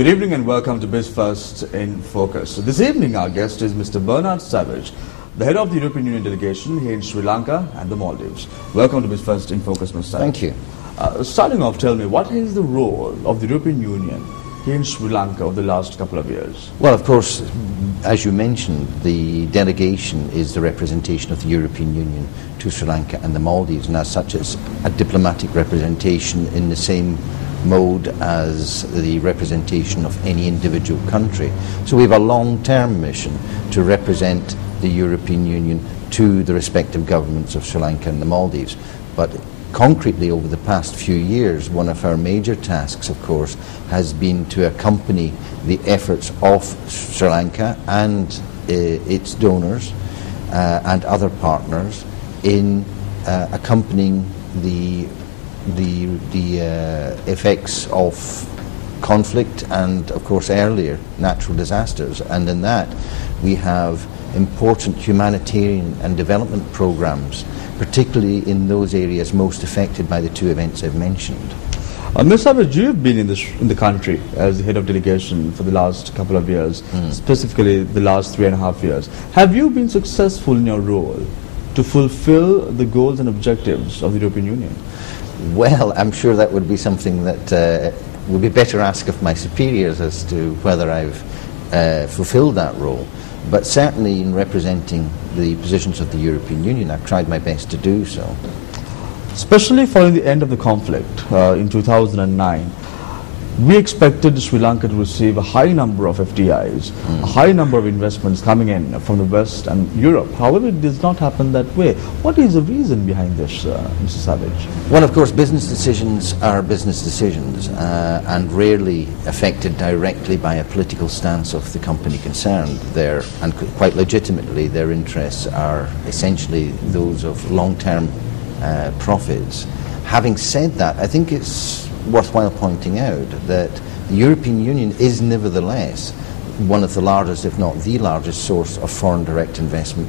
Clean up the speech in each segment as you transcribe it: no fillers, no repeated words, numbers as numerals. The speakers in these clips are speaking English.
Good evening and welcome to Biz First in Focus. So this evening our guest is Mr. Bernard Savage, the head of the European Union delegation here in Sri Lanka and the Maldives. Welcome to Biz First in Focus, Mr. Savage. Thank you. Starting off, tell me, what is the role of the European Union here in Sri Lanka over the last couple of years? Well, of course, as you mentioned, the delegation is the representation of the European Union to Sri Lanka and the Maldives, and as such it's a diplomatic representation in the same mode as the representation of any individual country. So we have a long-term mission to represent the European Union to the respective governments of Sri Lanka and the Maldives. But concretely, over the past few years, one of our major tasks, of course, has been to accompany the efforts of Sri Lanka and its donors and other partners in accompanying the effects of conflict and, of course, earlier natural disasters. And in that, we have important humanitarian and development programs, particularly in those areas most affected by the two events I've mentioned. Mr. Savage, you've been in the country as the head of delegation for the last couple of years, specifically the last 3.5 years. Have you been successful in your role to fulfill the goals and objectives of the European Union? Well, I'm sure that would be something that would be better asked of my superiors as to whether I've fulfilled that role. But certainly in representing the positions of the European Union, I've tried my best to do so. Especially following the end of the conflict in 2009, we expected Sri Lanka to receive a high number of FDIs, a high number of investments coming in from the West and Europe. However, it does not happen that way. What is the reason behind this, Mr. Savage? Well, of course, business decisions are business decisions and rarely affected directly by a political stance of the company concerned. And quite legitimately, their interests are essentially those of long-term profits. Having said that, I think it's worthwhile pointing out that the European Union is nevertheless one of the largest, if not the largest, source of foreign direct investment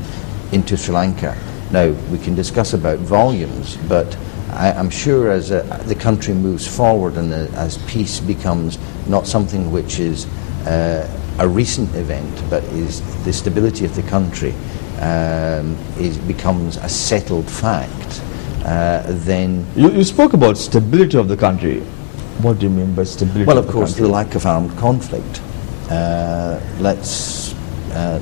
into Sri Lanka. Now, we can discuss about volumes, but I'm sure as the country moves forward and as peace becomes not something which is a recent event, but is the stability of the country becomes a settled fact, then... You spoke about stability of the country. What do you mean by stability? Well, of course, the lack of armed conflict. Let's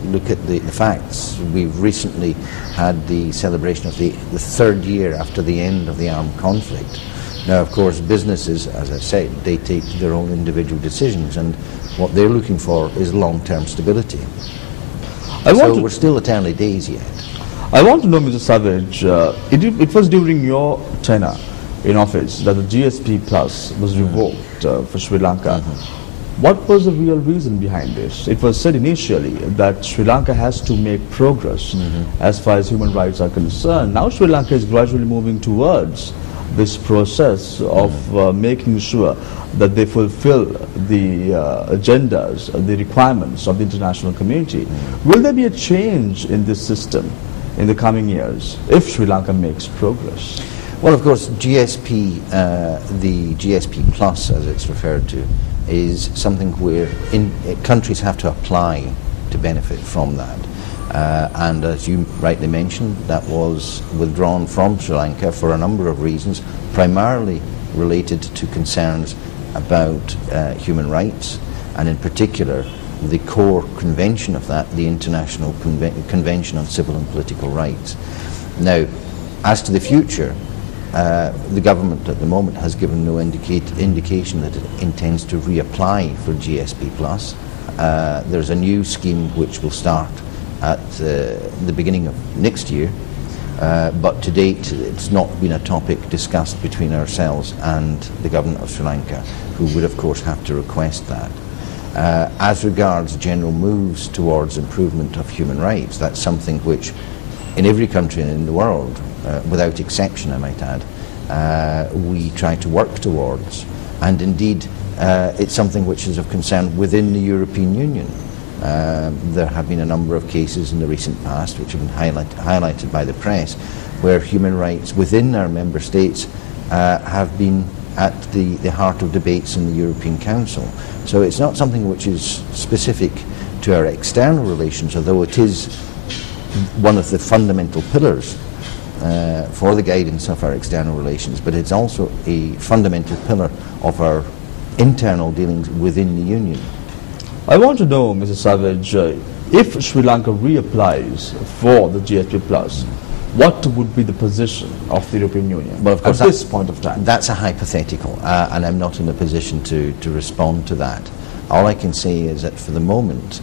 look at the facts. We've recently had the celebration of the third year after the end of the armed conflict. Now, of course, businesses, as I said, they take their own individual decisions, and what they're looking for is long-term stability. So we're still at early days yet. I want to know, Mr. Savage, it was during your tenure in office that the GSP Plus was revoked for Sri Lanka. What was the real reason behind this? It was said initially that Sri Lanka has to make progress as far as human rights are concerned. Now Sri Lanka is gradually moving towards this process of making sure that they fulfill the agendas, the requirements of the international community. Will there be a change in this system in the coming years if Sri Lanka makes progress? Well, of course, GSP, the GSP Plus, as it's referred to, is something where countries have to apply to benefit from that. And as you rightly mentioned, that was withdrawn from Sri Lanka for a number of reasons, primarily related to concerns about human rights, and in particular the core convention of that, the International Convention on Civil and Political Rights. Now, as to the future, the government at the moment has given no indication that it intends to reapply for GSP Plus. There's a new scheme which will start at the beginning of next year, but to date it's not been a topic discussed between ourselves and the government of Sri Lanka, who would of course have to request that. As regards general moves towards improvement of human rights, that's something which in every country in the world, without exception I might add, we try to work towards, and indeed it's something which is of concern within the European Union. There have been a number of cases in the recent past which have been highlighted by the press where human rights within our member states have been at the heart of debates in the European Council. So it's not something which is specific to our external relations, although it is one of the fundamental pillars for the guidance of our external relations, but it's also a fundamental pillar of our internal dealings within the Union. I want to know, Mr. Savage, if Sri Lanka reapplies for the GSP Plus, what would be the position of the European Union well, of course, at this point of time? That's a hypothetical, and I'm not in a position to respond to that. All I can say is that for the moment,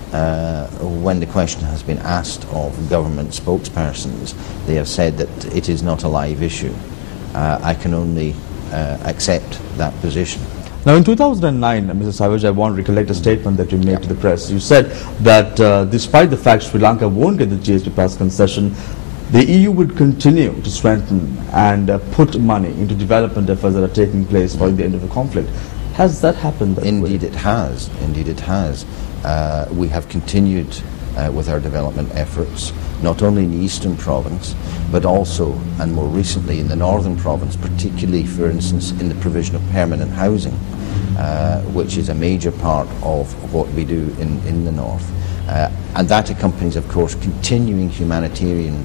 when the question has been asked of government spokespersons, they have said that it is not a live issue. I can only accept that position. Now, in 2009, Mr. Savage, I want to recollect a statement that you made to the press. You said that despite the fact Sri Lanka won't get the GSP Plus concession, the EU would continue to strengthen and put money into development efforts that are taking place following the end of the conflict. Has that happened? Indeed it has. Indeed it has. We have continued with our development efforts, not only in the Eastern Province, but also, and more recently, in the Northern Province, particularly, for instance, in the provision of permanent housing, which is a major part of what we do in the North. And that accompanies, of course, continuing humanitarian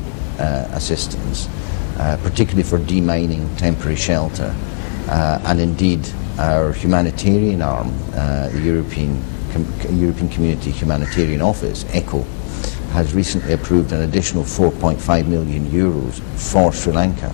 assistance, particularly for demining temporary shelter, and indeed our humanitarian arm, the European Community Humanitarian Office, ECHO, has recently approved an additional 4.5 million euros for Sri Lanka.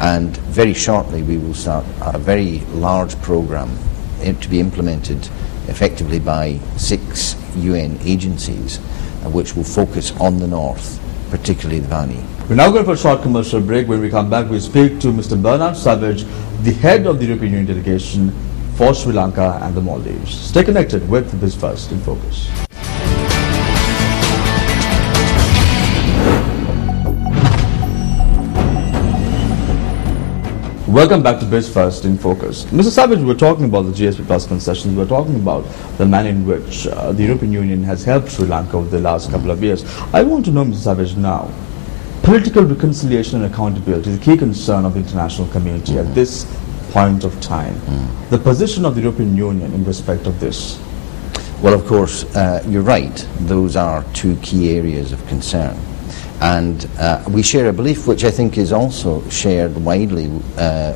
And very shortly we will start a very large programme to be implemented effectively by 6 UN agencies, which will focus on the North, particularly the Vani. We're now going for a short commercial break. When we come back, we speak to Mr. Bernard Savage, the head of the European Union delegation for Sri Lanka and the Maldives. Stay connected with Biz First in Focus. Welcome back to Biz First in Focus. Mr. Savage, we're talking about the GSP Plus concessions. We're talking about the manner in which the European Union has helped Sri Lanka over the last couple of years. I want to know, Mr. Savage, now, political reconciliation and accountability is a key concern of the international community at this point of time. The position of the European Union in respect of this? Well, of course, you're right. Those are 2 key areas of concern. And we share a belief which I think is also shared widely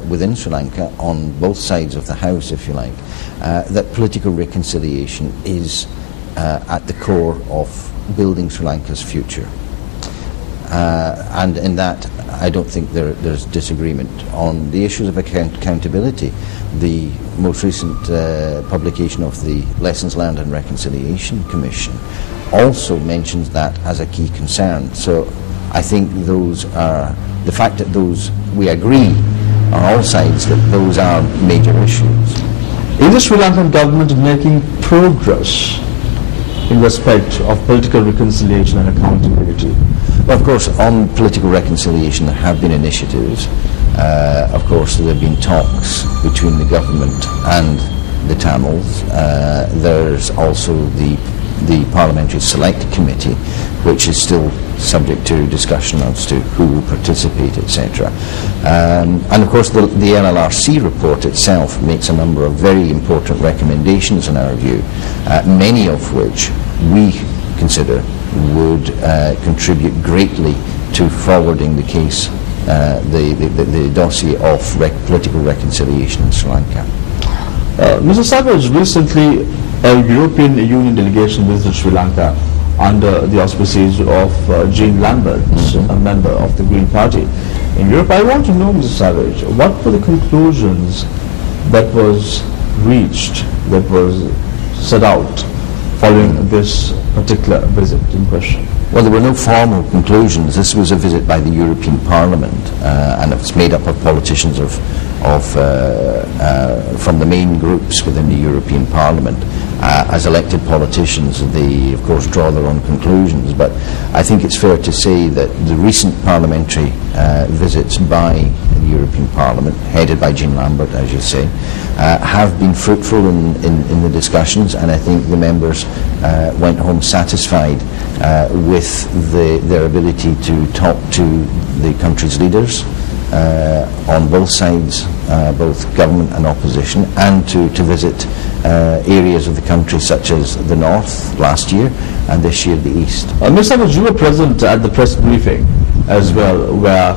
within Sri Lanka on both sides of the house, if you like, that political reconciliation is at the core of building Sri Lanka's future. And in that, I don't think there's disagreement. On the issues of accountability, the most recent publication of the Lessons Learned and Reconciliation Commission also mentions that as a key concern. So I think those are, the fact that those we agree on all sides that those are major issues. Is the Sri Lankan government making progress in respect of political reconciliation and accountability? Well, of course, on political reconciliation there have been initiatives. Of course, there have been talks between the government and the Tamils. There's also the Parliamentary Select Committee, which is still subject to discussion as to who will participate, etc. And of course the LLRC report itself makes a number of very important recommendations in our view, many of which we consider would contribute greatly to forwarding the case, the dossier of political reconciliation in Sri Lanka. Mr. Savage, recently a European Union delegation visited Sri Lanka under the auspices of Jean Lambert, a member of the Green Party in Europe. I want to know, Mr. Savage, what were the conclusions that was reached, that was set out following this particular visit in question? Well, there were no formal conclusions. This was a visit by the European Parliament, and it's made up of politicians from the main groups within the European Parliament. As elected politicians, they of course draw their own conclusions, but I think it's fair to say that the recent parliamentary visits by the European Parliament, headed by Jean Lambert, as you say, have been fruitful in the discussions, and I think the members went home satisfied with their ability to talk to the country's leaders on both sides, both government and opposition, and to visit areas of the country such as the north last year and this year the east. Ms. Savage, you were present at the press briefing as well, where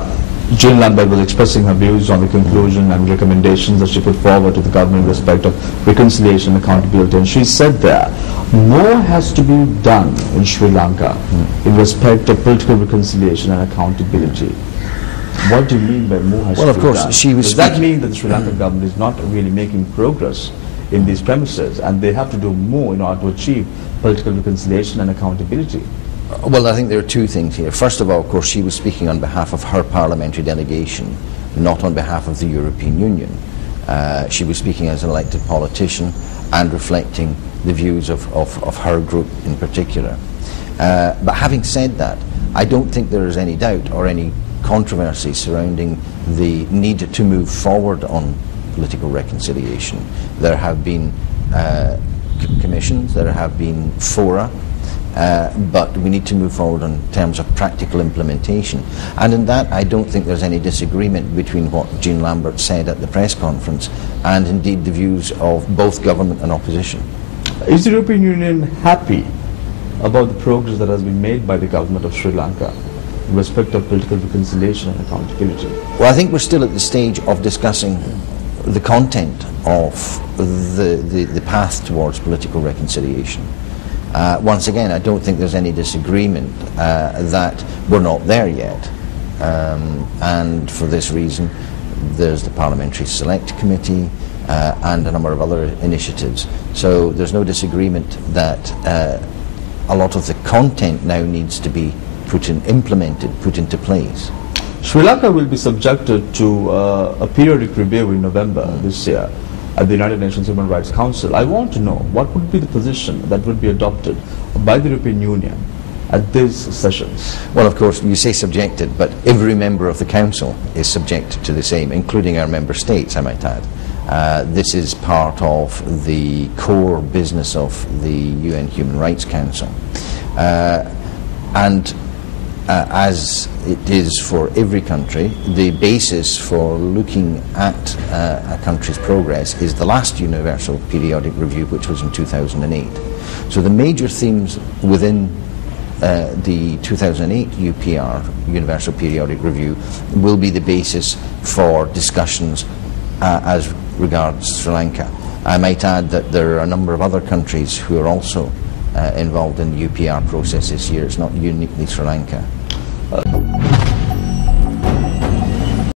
Jean Lambert was expressing her views on the conclusion and recommendations that she put forward to the government in respect of reconciliation and accountability. And she said there, more has to be done in Sri Lanka in respect of political reconciliation and accountability. What do you mean by more has to be done? Well, of course, she was Does that mean that the Sri Lankan government is not really making progress in these premises, and they have to do more in order to achieve political reconciliation and accountability? Well, I think there are two things here. First of all, of course, she was speaking on behalf of her parliamentary delegation, not on behalf of the European Union. She was speaking as an elected politician and reflecting the views of her group in particular. But having said that, I don't think there is any doubt or any controversy surrounding the need to move forward on political reconciliation. There have been commissions, there have been fora, but we need to move forward in terms of practical implementation. And in that, I don't think there's any disagreement between what Jean Lambert said at the press conference and indeed the views of both government and opposition. Is the European Union happy about the progress that has been made by the government of Sri Lanka in respect of political reconciliation and accountability? Well, I think we're still at the stage of discussing the content of the path towards political reconciliation. Once again, I don't think there's any disagreement that we're not there yet. And for this reason, there's the Parliamentary Select Committee and a number of other initiatives. So there's no disagreement that a lot of the content now needs to be implemented, put into place. Sri Lanka will be subjected to a periodic review in November this year at the United Nations Human Rights Council. I want to know what would be the position that would be adopted by the European Union at these sessions. Well, of course, you say subjected, but every member of the Council is subject to the same, including our member states, I might add. This is part of the core business of the UN Human Rights Council. As it is for every country, the basis for looking at a country's progress is the last Universal Periodic Review, which was in 2008. So the major themes within the 2008 UPR, Universal Periodic Review, will be the basis for discussions as regards Sri Lanka. I might add that there are a number of other countries who are also involved in the UPR process this year. It's not uniquely Sri Lanka.